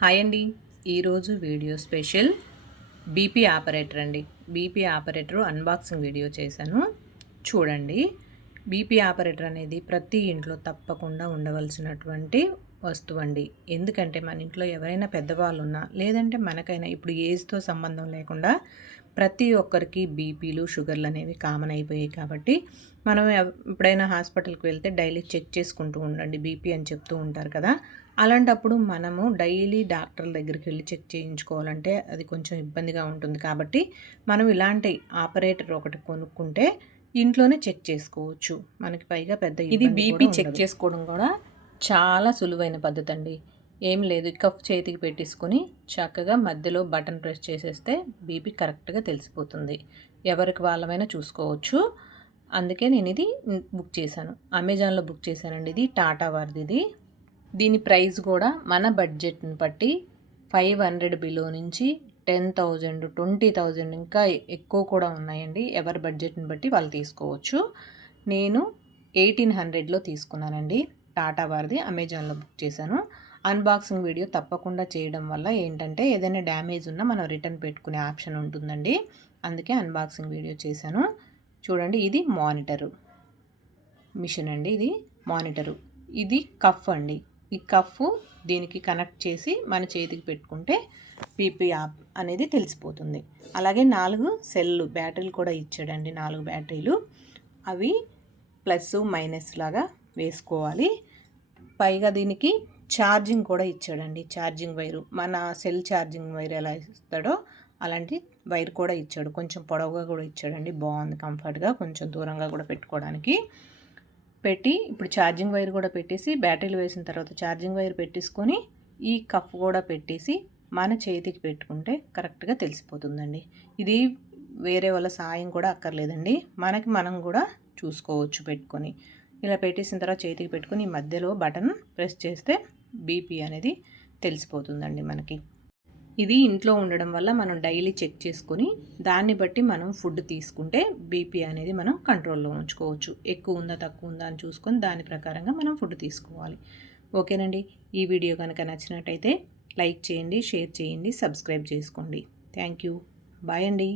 Hi అండి. ఈరోజు video special BP operator అండి. బీపీ ఆపరేటర్ అన్బాక్సింగ్ వీడియో చేశాను, చూడండి. బీపీ ఆపరేటర్ అనేది ప్రతి ఇంట్లో తప్పకుండా ఉండవలసినటువంటి వస్తువు అండి. ఎందుకంటే మన ఇంట్లో ఎవరైనా పెద్దవాళ్ళు ఉన్నా లేదంటే మనకైనా ఇప్పుడు ఏజ్తో సంబంధం లేకుండా ప్రతి ఒక్కరికి బీపీలు షుగర్లు అనేవి కామన్ అయిపోయాయి. కాబట్టి మనం ఎప్పుడైనా హాస్పిటల్కి వెళ్తే డైలీ చెక్ చేసుకుంటూ ఉండండి బీపీ అని చెప్తూ ఉంటారు కదా. అలాంటప్పుడు మనము డైలీ డాక్టర్ల దగ్గరికి వెళ్ళి చెక్ చేయించుకోవాలంటే అది కొంచెం ఇబ్బందిగా ఉంటుంది. కాబట్టి మనం ఇలాంటి ఆపరేటర్ ఒకటి కొనుక్కుంటే ఇంట్లోనే చెక్ చేసుకోవచ్చు. మనకి పైగా పెద్ద ఇది బీపీ చెక్ చేసుకోవడం కూడా చాలా సులువైన పద్ధతి అండి. ఏం లేదు, కఫ్ చేతికి పెట్టేసుకొని చక్కగా మధ్యలో బటన్ ప్రెస్ చేసేస్తే బీపీ కరెక్ట్గా తెలిసిపోతుంది. ఎవరికి వాళ్ళమైనా చూసుకోవచ్చు. అందుకే నేను ఇది బుక్ చేశాను, అమెజాన్లో బుక్ చేశానండి. ఇది టాటా వారిది. ఇది దీని ప్రైస్ కూడా మన బడ్జెట్ని బట్టి 500 బిలో నుంచి 10,000 20,000 ఇంకా ఎక్కువ కూడా ఉన్నాయండి. ఎవరి బడ్జెట్ని బట్టి వాళ్ళు తీసుకోవచ్చు. నేను 1800లో తీసుకున్నానండి. టాటా వారిది అమెజాన్లో బుక్ చేశాను. అన్బాక్సింగ్ వీడియో తప్పకుండా చేయడం వల్ల ఏంటంటే ఏదైనా డ్యామేజ్ ఉన్నా మనం రిటర్న్ పెట్టుకునే ఆప్షన్ ఉంటుందండి. అందుకే అన్బాక్సింగ్ వీడియో చేశాను. చూడండి, ఇది మానిటరు మిషన్ అండి. ఇది మానిటరు. ఇది కఫ్ అండి. ఈ కఫ్ దీనికి కనెక్ట్ చేసి మన చేతికి పెట్టుకుంటే బీపీ యాప్ అనేది తెలిసిపోతుంది. అలాగే 4 సెల్లు బ్యాటరీలు కూడా ఇచ్చాడండి. 4 బ్యాటరీలు, అవి ప్లస్ మైనస్ లాగా వేసుకోవాలి. పైగా దీనికి ఛార్జింగ్ కూడా ఇచ్చాడండి. ఛార్జింగ్ వైరు, మన సెల్ ఛార్జింగ్ వైర్ ఎలా ఇస్తాడో అలాంటి వైర్ కూడా ఇచ్చాడు. కొంచెం పొడవుగా కూడా ఇచ్చాడండి. బాగుంది, కంఫర్ట్గా, కొంచెం దూరంగా కూడా పెట్టుకోవడానికి పెట్టి. ఇప్పుడు ఛార్జింగ్ వైర్ కూడా పెట్టేసి బ్యాటరీలు వేసిన తర్వాత ఛార్జింగ్ వైర్ పెట్టేసుకొని ఈ కఫ్ కూడా పెట్టేసి మన చేతికి పెట్టుకుంటే కరెక్ట్గా తెలిసిపోతుందండి. ఇది వేరే వాళ్ళ సాయం కూడా అక్కర్లేదండి. మనం కూడా చూసుకోవచ్చు పెట్టుకొని. ఇలా పెట్టేసిన తర్వాత చేతికి పెట్టుకొని ఈ మధ్యలో బటన్ ప్రెస్ చేస్తే బీపీ అనేది తెలిసిపోతుందండి మనకి. ఇది ఇంట్లో ఉండడం వల్ల మనం డైలీ చెక్ చేసుకొని దాన్ని బట్టి మనం ఫుడ్ తీసుకుంటే బీపీ అనేది మనం కంట్రోల్లో ఉంచుకోవచ్చు. ఎక్కువ ఉందా తక్కువ ఉందా అని చూసుకొని దాని ప్రకారంగా మనం ఫుడ్ తీసుకోవాలి. ఓకేనండి. ఈ వీడియో కనుక నచ్చినట్టయితే లైక్ చేయండి, షేర్ చేయండి, సబ్స్క్రైబ్ చేసుకోండి. Thank you. బాయ్ అండి.